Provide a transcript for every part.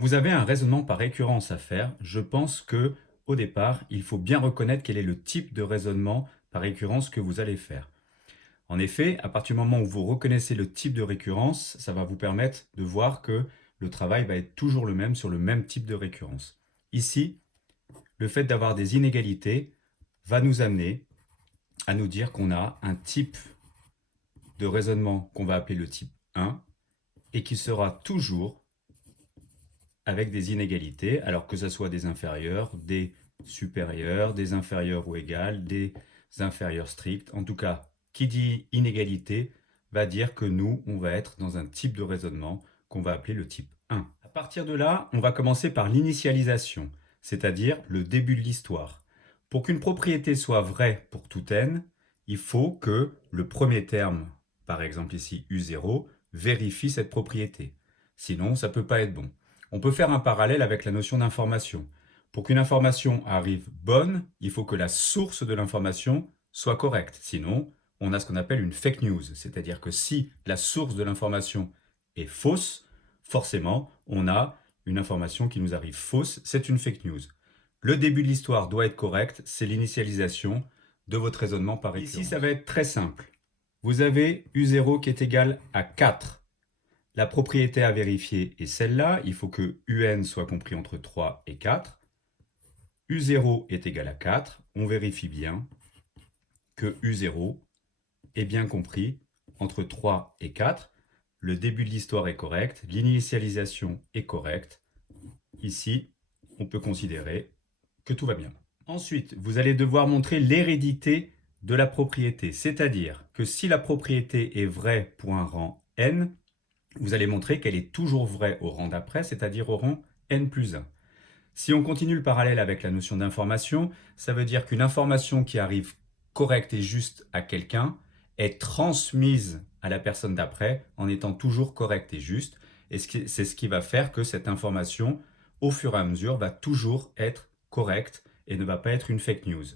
Vous avez un raisonnement par récurrence à faire. Je pense que, au départ, il faut bien reconnaître quel est le type de raisonnement par récurrence que vous allez faire. En effet, à partir du moment où vous reconnaissez le type de récurrence, ça va vous permettre de voir que le travail va être toujours le même sur le même type de récurrence. Ici, le fait d'avoir des inégalités va nous amener à nous dire qu'on a un type de raisonnement qu'on va appeler le type 1 et qui sera toujours avec des inégalités, alors que ce soit des inférieurs, des supérieurs, des inférieurs ou égales, des inférieurs stricts. En tout cas, qui dit inégalité va dire que nous, on va être dans un type de raisonnement qu'on va appeler le type 1. À partir de là, on va commencer par l'initialisation, c'est-à-dire le début de l'histoire. Pour qu'une propriété soit vraie pour tout n, il faut que le premier terme, par exemple ici U0, vérifie cette propriété. Sinon, ça ne peut pas être bon. On peut faire un parallèle avec la notion d'information. Pour qu'une information arrive bonne, il faut que la source de l'information soit correcte. Sinon, on a ce qu'on appelle une fake news. C'est-à-dire que si la source de l'information est fausse, forcément, on a une information qui nous arrive fausse, c'est une fake news. Le début de l'histoire doit être correct, c'est l'initialisation de votre raisonnement par récurrence. Ici, ça va être très simple. Vous avez U0 qui est égal à 4. La propriété à vérifier est celle-là. Il faut que UN soit compris entre 3 et 4. U0 est égal à 4. On vérifie bien que U0 est bien compris entre 3 et 4. Le début de l'histoire est correct. L'initialisation est correcte. Ici, on peut considérer que tout va bien. Ensuite, vous allez devoir montrer l'hérédité de la propriété. C'est-à-dire que si la propriété est vraie pour un rang n, vous allez montrer qu'elle est toujours vraie au rang d'après, c'est-à-dire au rang n plus 1. Si on continue le parallèle avec la notion d'information, ça veut dire qu'une information qui arrive correcte et juste à quelqu'un est transmise à la personne d'après en étant toujours correcte et juste. Et c'est ce qui va faire que cette information, au fur et à mesure, va toujours être correcte et ne va pas être une fake news.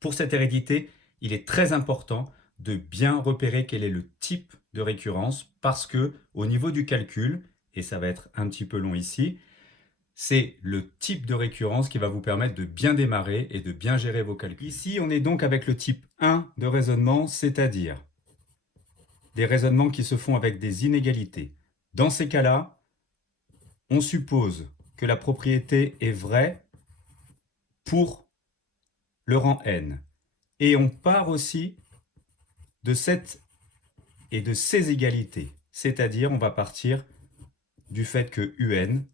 Pour cette hérédité, il est très important de bien repérer quel est le type de récurrence parce que au niveau du calcul, et ça va être un petit peu long ici, c'est le type de récurrence qui va vous permettre de bien démarrer et de bien gérer vos calculs. Ici, on est donc avec le type 1 de raisonnement, c'est-à-dire des raisonnements qui se font avec des inégalités. Dans ces cas-là, on suppose que la propriété est vraie pour le rang n. Et on part aussi de cette et de ces égalités. C'est-à-dire, on va partir du fait que UN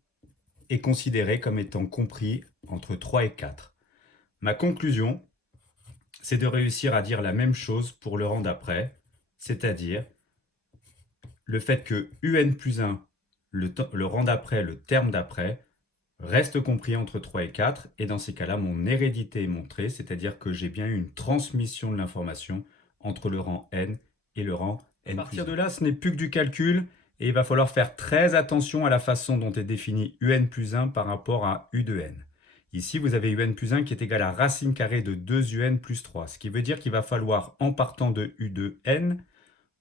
est considéré comme étant compris entre 3 et 4. Ma conclusion, c'est de réussir à dire la même chose pour le rang d'après, c'est-à-dire le fait que UN plus 1, le rang d'après, le terme d'après, reste compris entre 3 et 4, et dans ces cas-là, mon hérédité est montrée, c'est-à-dire que j'ai bien eu une transmission de l'information entre le rang n et le rang n+1. À partir de là, ce n'est plus que du calcul, et il va falloir faire très attention à la façon dont est défini un plus 1 par rapport à u de n. Ici, vous avez un plus 1 qui est égal à racine carrée de 2un plus 3, ce qui veut dire qu'il va falloir, en partant de u de n,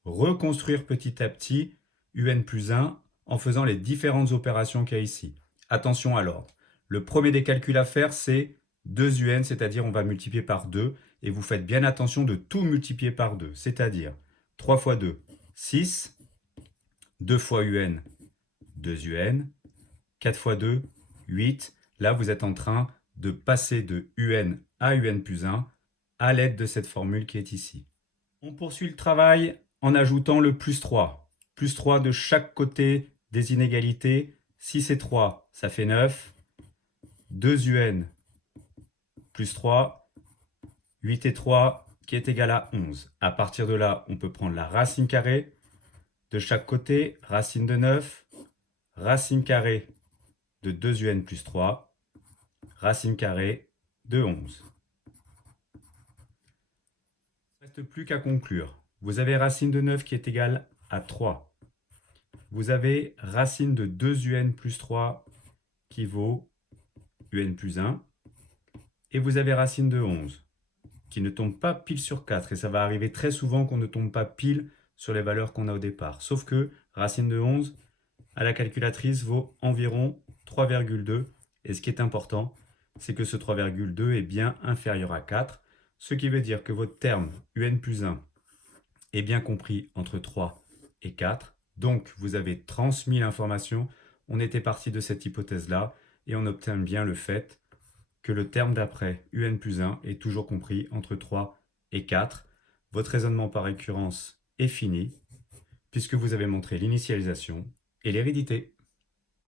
reconstruire petit à petit un plus 1 en faisant les différentes opérations qu'il y a ici. Attention à l'ordre. Le premier des calculs à faire, c'est 2un, c'est-à-dire on va multiplier par 2, et vous faites bien attention de tout multiplier par 2, c'est-à-dire 3 fois 2, 6, 2 fois un, 2un, 4 fois 2, 8. Là, vous êtes en train de passer de un à un plus 1 à l'aide de cette formule qui est ici. On poursuit le travail en ajoutant le plus 3. Plus 3 de chaque côté des inégalités. 6 et 3, ça fait 9. 2un plus 3. 8 et 3 qui est égal à 11. À partir de là, on peut prendre la racine carrée de chaque côté. Racine de 9. Racine carrée de 2un plus 3. Racine carrée de 11. Il ne reste plus qu'à conclure. Vous avez racine de 9 qui est égale à 3. Vous avez racine de 2un plus 3 qui vaut un plus 1. Et vous avez racine de 11 qui ne tombe pas pile sur 4. Et ça va arriver très souvent qu'on ne tombe pas pile sur les valeurs qu'on a au départ. Sauf que racine de 11 à la calculatrice vaut environ 3,2. Et ce qui est important, c'est que ce 3,2 est bien inférieur à 4, ce qui veut dire que votre terme un plus 1 est bien compris entre 3 et 4. Donc, vous avez transmis l'information. On était parti de cette hypothèse-là et on obtient bien le fait que le terme d'après un plus 1 est toujours compris entre 3 et 4. Votre raisonnement par récurrence est fini puisque vous avez montré l'initialisation et l'hérédité.